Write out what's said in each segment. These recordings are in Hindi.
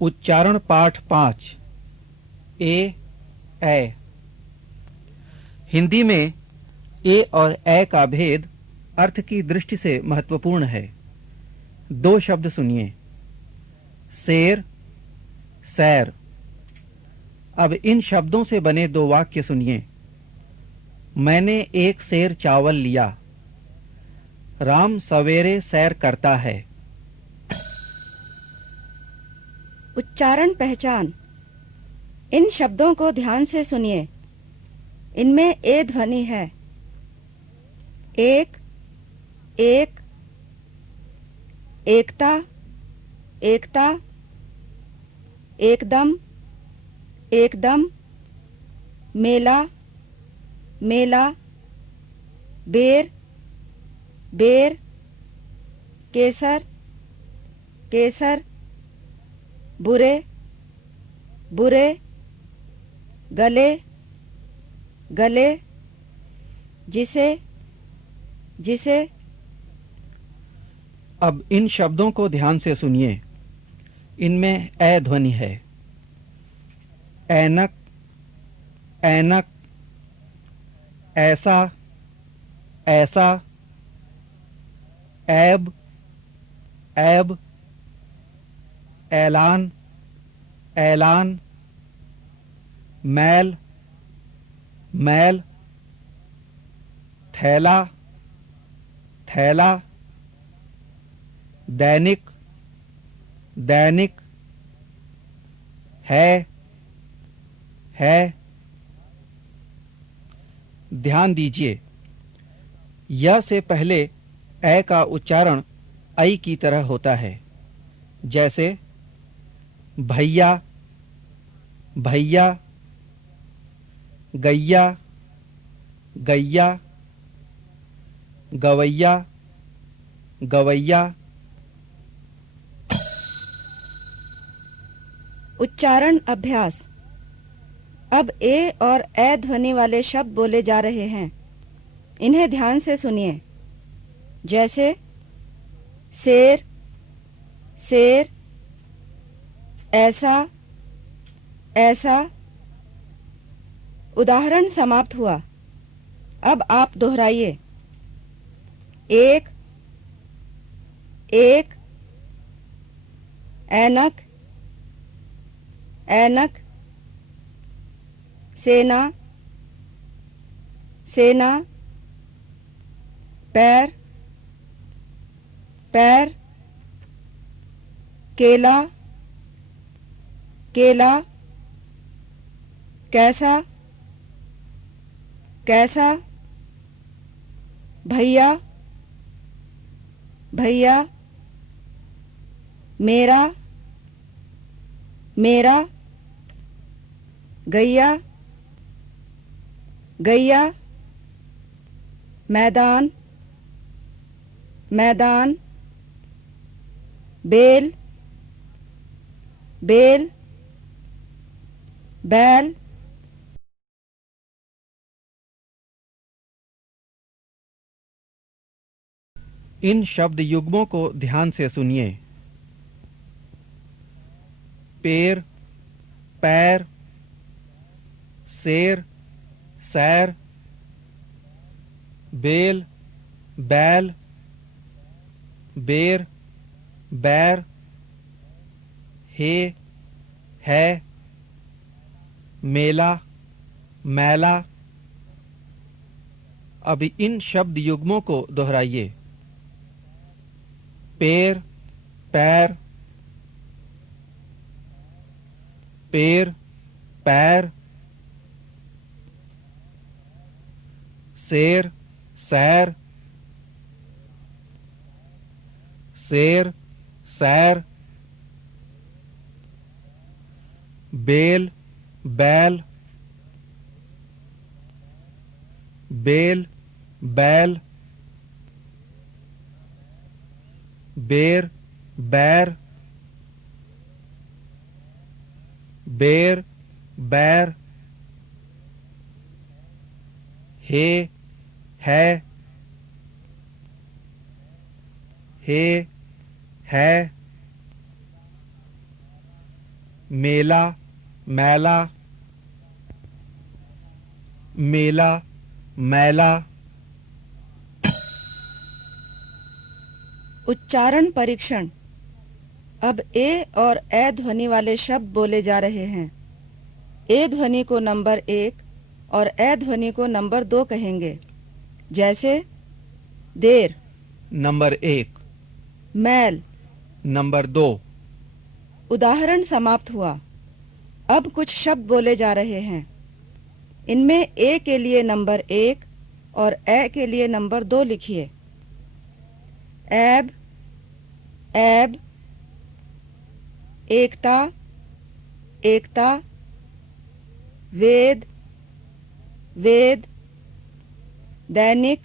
उच्चारण पाठ 5 ए हिंदी में ए और ए का भेद अर्थ की दृष्टि से महत्वपूर्ण है। दो शब्द सुनिए, शेर, सैर। अब इन शब्दों से बने दो वाक्य सुनिए। मैंने एक सेर चावल लिया। राम सवेरे सैर करता है। उच्चारण पहचान। इन शब्दों को ध्यान से सुनिए। इनमें ए ध्वनि है। एक, एक, एकता, एकता, एकदम, एकदम, मेला, मेला, बेर, बेर, केसर, केसर, बुरे, बुरे, गले, गले, जिसे, जिसे। अब इन शब्दों को ध्यान से सुनिए। इनमें ए ध्वनि है। ऐनक, ऐनक, ऐसा, ऐसा, ऐब, ऐब, ऐलान, ऐलान, मैल, मैल, थैला, थैला, दैनिक, दैनिक, है, ध्यान दीजिए, य से पहले ए का उच्चारण ऐ की तरह होता है। जैसे भैया, भैया, गैया, गैया, गवैया, गवैया। उच्चारण अभ्यास। अब ए और ए ध्वनि वाले शब्द बोले जा रहे हैं। इन्हें ध्यान से सुनिए। जैसे शेर, शेर, ऐसा, ऐसा। उदाहरण समाप्त हुआ। अब आप दोहराइए। एक, एक, ऐनक, ऐनक, सेना, सेना, पैर, पैर, केला, केला, कैसा, कैसा, भैया, भैया, मेरा, मेरा, गैया, गैया, मैदान, मैदान, बेल, बेल, बैल। इन शब्द युग्मों को ध्यान से सुनिए। पेर, पैर, शेर, सैर, बेल, बैल, बेर, बैर, है, मेला, मैला। अब इन शब्द युग्मों को दोहराइए। पेर, पैर, पेर, पैर, शेर, सैर, शेर, सैर, बेल, बैल, बेल, बैल, बेर, बैर, बेर, बैर, है, है, मेला, मैला, मेला, मैला। उच्चारण परीक्षण। अब ए और ए ध्वनि वाले शब्द बोले जा रहे हैं। ए ध्वनि को नंबर 1 और ए ध्वनि को नंबर 2 कहेंगे। जैसे देर, नंबर 1, मैल। नंबर 2। उदाहरण समाप्त हुआ। अब कुछ शब्द बोले जा रहे हैं। इनमें ए के लिए नंबर 1 और ए के लिए नंबर 2 लिखिए। ऐब, ऐब, एकता, एकता, वेद, वेद, दैनिक,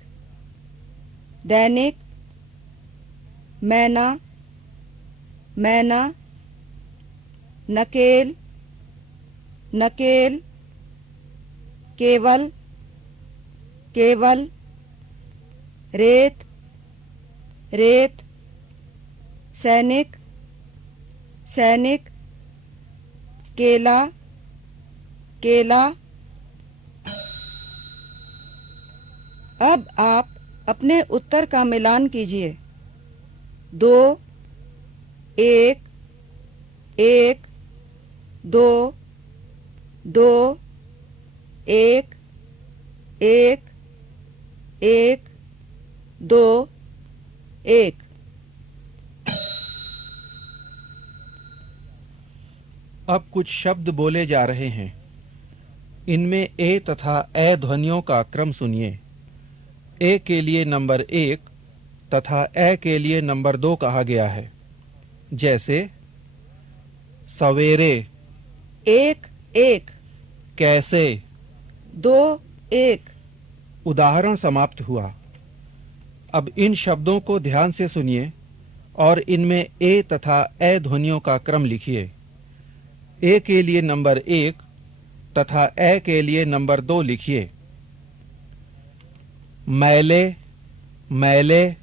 दैनिक, मैना, मैना, नकेल, नकेल, केवल, केवल, रेत, रेत, सैनिक, सैनिक, केला, केला। अब आप अपने उत्तर का मिलान कीजिए। 2, 1, 1, 2, 2, 1, 1, 1, 2, 1। अब कुछ शब्द बोले जा रहे हैं। इनमें ए तथा ए ध्वनियों का क्रम सुनिए। ए के लिए नंबर 1 तथा ए के लिए नंबर 2 कहा गया है। जैसे सवेरे, 1, 1, कैसे। 2, 1। उदाहरण समाप्त हुआ। अब इन शब्दों को ध्यान से सुनिए और इनमें ए तथा ए ध्वनियों का क्रम लिखिए। ए के लिए नंबर 1 तथा ए के लिए नंबर 2 लिखिए। मैले, मैले,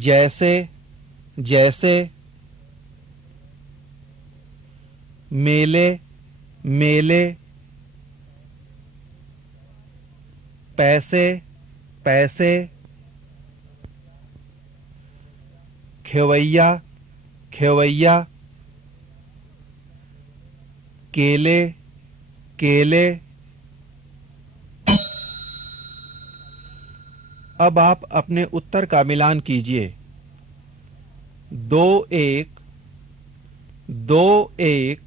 जैसे, जैसे, मेले, मेले, पैसे, पैसे, खेवैया, खेवैया, केले, केले। अब आप अपने उत्तर का मिलान कीजिए। 2, 1, 2, 1,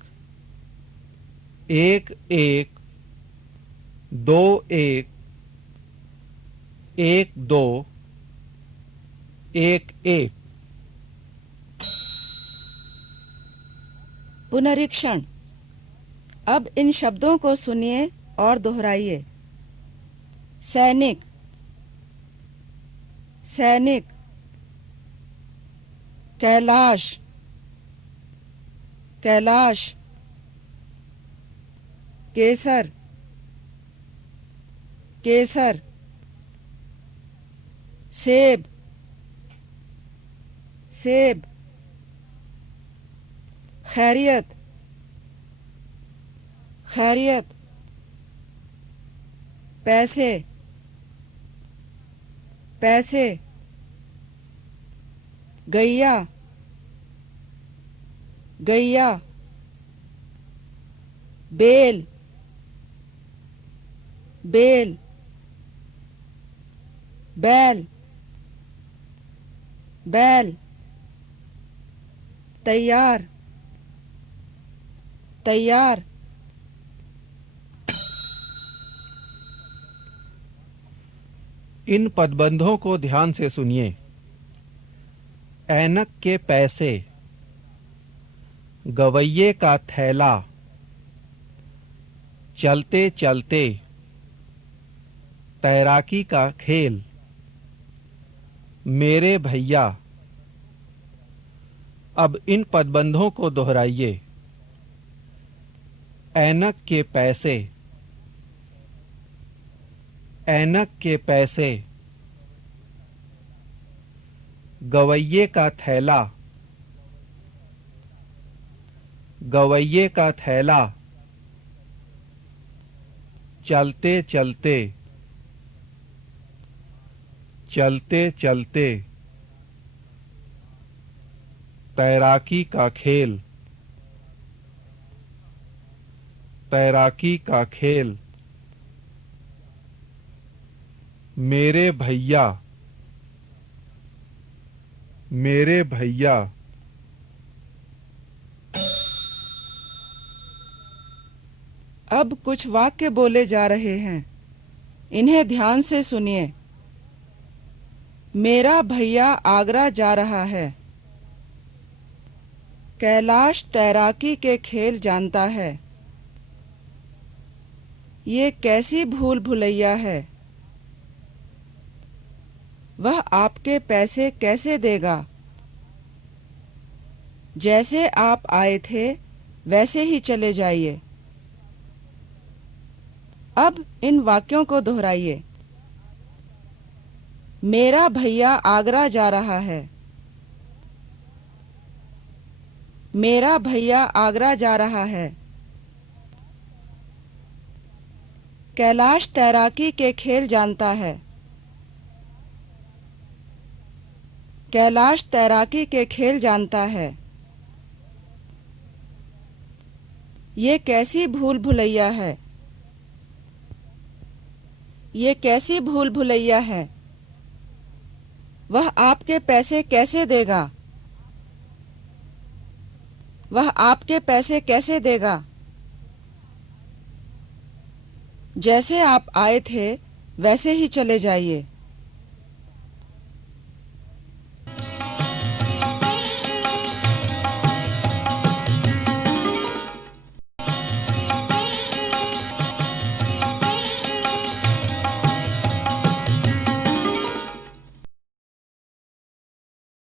1, 1, 2, 1, 1, 2, 1, 1। पुनरीक्षण। अब इन शब्दों को सुनिए और दोहराइए। सैनिक, सैनिक, कैलाश, कैलाश, केसर, केसर, सेब, सेब, खैरियत, खैरियत, पैसे, पैसे, गैया, गैया, बेल, बेल, बैल, बैल, तैयार, तैयार। इन पदबंधों को ध्यान से सुनिए। ऐनक के पैसे, गवैये का थैला, चलते चलते, तैराकी का खेल, मेरे भैया। अब इन पदबंधों को दोहराइए। ऐनक के पैसे, ऐनक के पैसे, गवैये का थैला, गवैये का थैला, चलते चलते, चलते चलते, तैराकी का खेल, तैराकी का खेल, मेरे भैया, मेरे भैया, अब कुछ वाक्य बोले जा रहे हैं, इन्हें ध्यान से सुनिए। मेरा भैया आगरा जा रहा है। कैलाश तैराकी के खेल जानता है। ये कैसी भूल भुलैया है। वह आपके पैसे कैसे देगा। जैसे आप आए थे वैसे ही चले जाइए। अब इन वाक्यों को दोहराइए। मेरा भैया आगरा जा रहा है। मेरा भैया आगरा जा रहा है। कैलाश तैराकी के खेल जानता है। कैलाश तैराकी के खेल जानता है। ये कैसी भूल भुलैया है। ये कैसी भूल भुलैया है। वह आपके पैसे कैसे देगा। वह आपके पैसे कैसे देगा। जैसे आप आए थे वैसे ही चले जाइए।